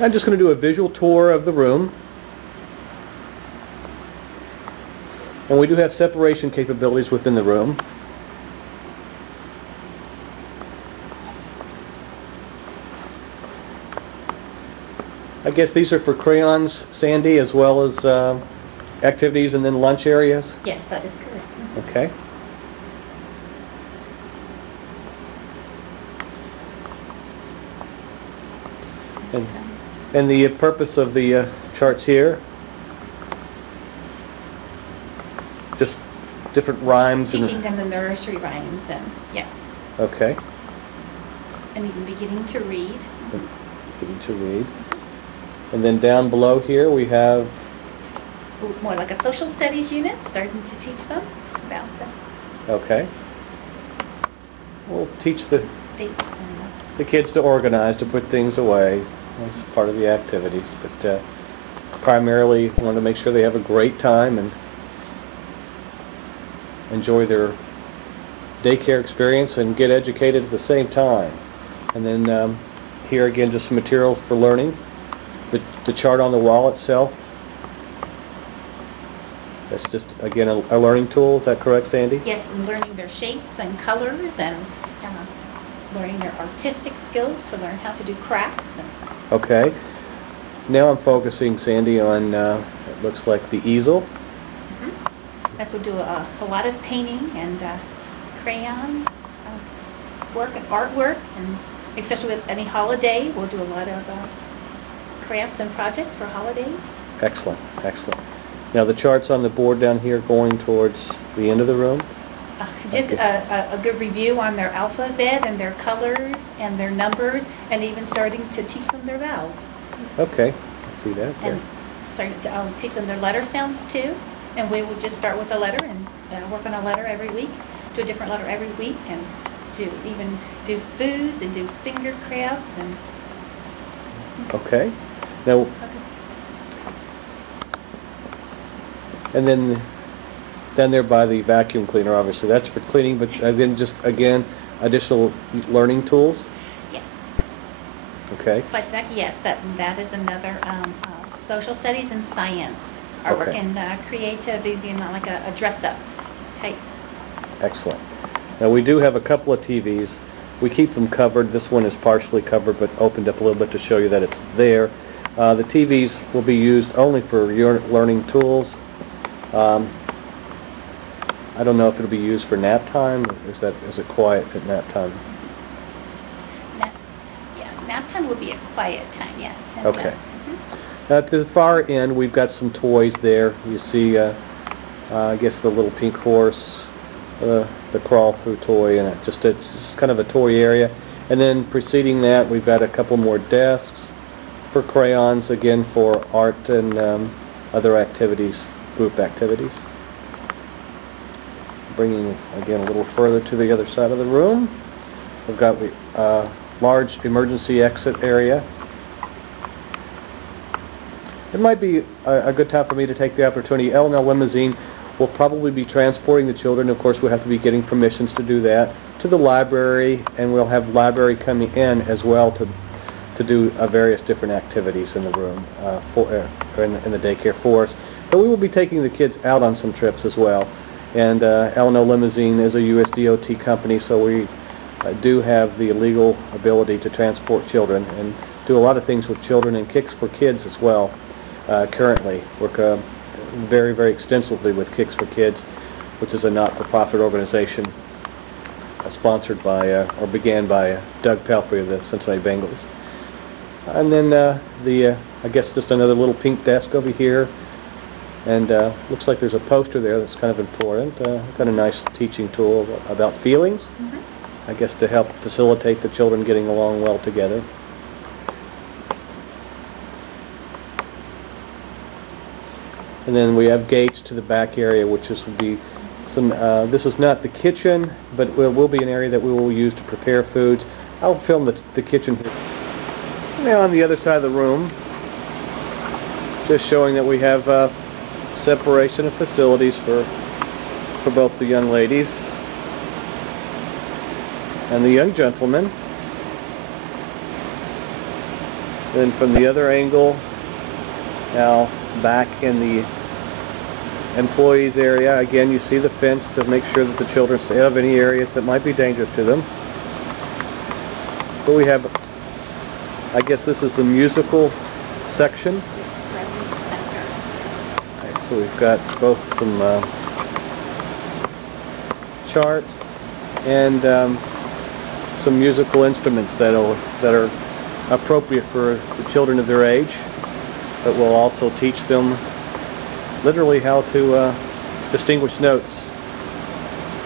I'm just going to do a visual tour of the room. And we do have separation capabilities within the room. I guess these are for crayons, Sandy, as well as activities and then lunch areas? Yes, that is correct. Okay. And the purpose of the charts here? Just different rhymes? Teaching them the nursery rhymes and, yes. Okay. And even beginning to read. Beginning to read. And then down below here we have... More like a social studies unit, starting to teach them about them. Okay. We'll teach the States and the kids to organize, to put things away. That's part of the activities. But primarily want to make sure they have a great time and enjoy their daycare experience and get educated at the same time. And then here again, just some material for learning. The chart on the wall itself, that's just, again, a learning tool. Is that correct, Sandy? yes, and learning their shapes and colors and learning their artistic skills to learn how to do crafts. And Okay. Now I'm focusing, Sandy, on, it looks like the easel. that's we'll do a lot of painting and crayon work and artwork, and especially with any holiday, we'll do a lot of crafts and projects for holidays. Excellent, excellent. Now the charts on the board down here going towards the end of the room. Just Okay. a good review on their alphabet and their colors and their numbers, and even starting to teach them their vowels. Okay, I see that there. And starting to teach them their letter sounds too. And we will just start with a letter and work on a letter every week, do a different letter every week, and even do foods and do finger crafts and... Okay. Now, and then down there by the vacuum cleaner, obviously, that's for cleaning, but then just, again, additional learning tools? Yes. Okay. But yes, that is another social studies and science. Our work Okay. in creativity, being like a dress-up type. Excellent. Now we do have a couple of TVs. We keep them covered. This one is partially covered but opened up a little bit to show you that it's there. The TVs will be used only for your learning tools. I don't know if it'll be used for nap time. Is it quiet at nap time? Nap time will be a quiet time, yes. And, Okay. At the far end, we've got some toys there. You see, I guess the little pink horse, the crawl-through toy, and it's just kind of a toy area. And then preceding that, we've got a couple more desks for crayons, again for art and other activities, group activities. Bringing again a little further to the other side of the room, we've got a large emergency exit area. It might be a good time for me to take the opportunity. L&L Limousine will probably be transporting the children. Of course, we'll have to be getting permissions to do that, to the library, and we'll have library coming in as well to do various different activities in the room, in the daycare for us. But we will be taking the kids out on some trips as well. And L&L Limousine is a US DOT company, so we do have the legal ability to transport children and do a lot of things with children and Kicks for Kids as well. Currently work very, very extensively with Kicks for Kids, which is a not-for-profit organization sponsored by, or began by Doug Pelfrey of the Cincinnati Bengals. And then I guess just another little pink desk over here. And looks like there's a poster there that's kind of important. Got a nice teaching tool about feelings, I guess to help facilitate the children getting along well together. And then we have gates to the back area, which will be some, this is not the kitchen, but it will be an area that we will use to prepare foods. I'll film the kitchen here. Now on the other side of the room, just showing that we have separation of facilities for both the young ladies and the young gentlemen. Then from the other angle, now back in the employees area, again you see the fence to make sure that the children stay out of any areas that might be dangerous to them. But we have, I guess this is the musical section. Right, so we've got both some charts and some musical instruments that are appropriate for the children of their age, but will also teach them literally how to distinguish notes.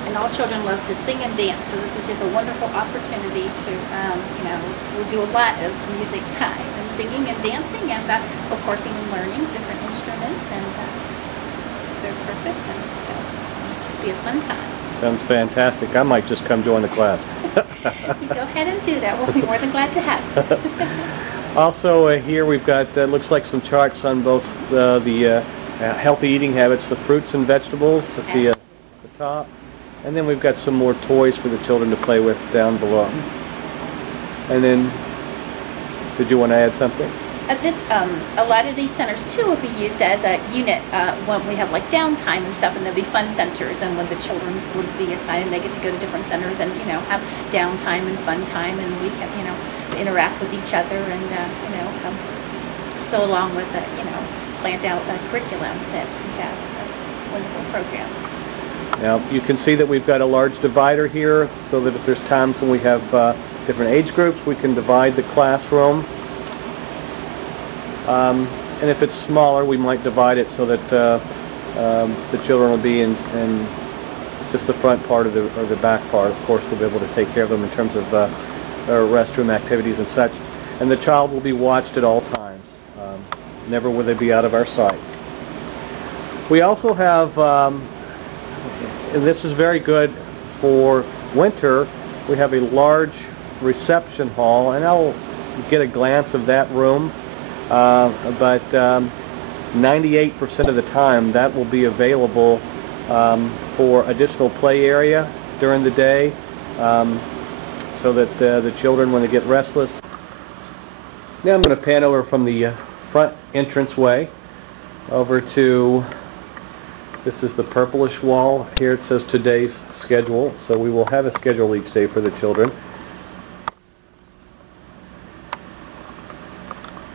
And all children love to sing and dance, so this is just a wonderful opportunity to, you know, we'll do a lot of music time and singing and dancing, and of course even learning different instruments and their purpose, and so it'll be a fun time. Sounds fantastic. I might just come join the class. You go ahead and do that. We'll be more than glad to have you. Also here we've got, looks like some charts on both the healthy eating habits, the fruits and vegetables at the top, and then we've got some more toys for the children to play with down below. And then, did you want to add something? A lot of these centers too will be used as a unit when we have like downtime and stuff, and there'll be fun centers, and when the children would be assigned and they get to go to different centers and, you know, have downtime and fun time, and we can, you know, interact with each other, and you know, so along with the, you know, planned out curriculum that we have a wonderful program. Now you can see that we've got a large divider here, so that if there's times when we have different age groups, we can divide the classroom. And if it's smaller, we might divide it so that the children will be in just the front part or the back part. Of course, we'll be able to take care of them in terms of restroom activities and such. And the child will be watched at all times. Never will they be out of our sight. We also have, and this is very good for winter, we have a large reception hall, and I'll get a glance of that room. But 98% of the time that will be available for additional play area during the day, so that the children, when they get restless. Now I'm going to pan over from the front entranceway over to, this is the purplish wall. Here it says today's schedule, so we will have a schedule each day for the children,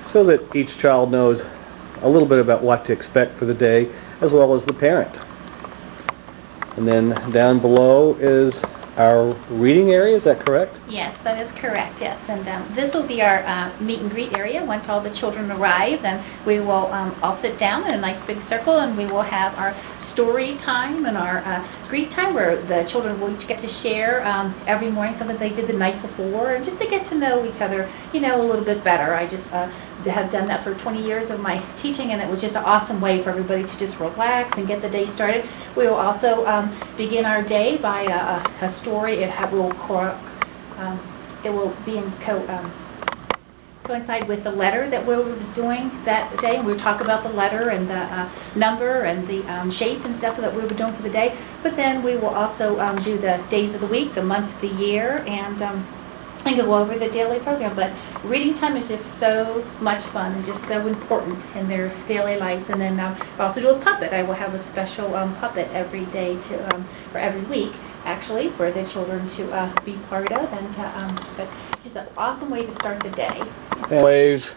so that each child knows a little bit about what to expect for the day, as well as the parent. And then down below is our reading area, is that correct? Yes, that is correct, yes. And this will be our meet and greet area. Once all the children arrive, then we will all sit down in a nice big circle, and we will have our story time and our greet time, where the children will each get to share every morning something they did the night before, and just to get to know each other, you know, a little bit better. I just have done that for 20 years of my teaching, and it was just an awesome way for everybody to just relax and get the day started. We will also begin our day by a story. It will be in coincide with the letter that we'll be doing that day. We'll talk about the letter and the number and the shape and stuff that we'll be doing for the day. But then we will also do the days of the week, the months of the year, and go over the daily program. But reading time is just so much fun and just so important in their daily lives. And then we'll also do a puppet. I will have a special puppet every day or every week, actually, for the children to be part of. And but it's just an awesome way to start the day. Anyways,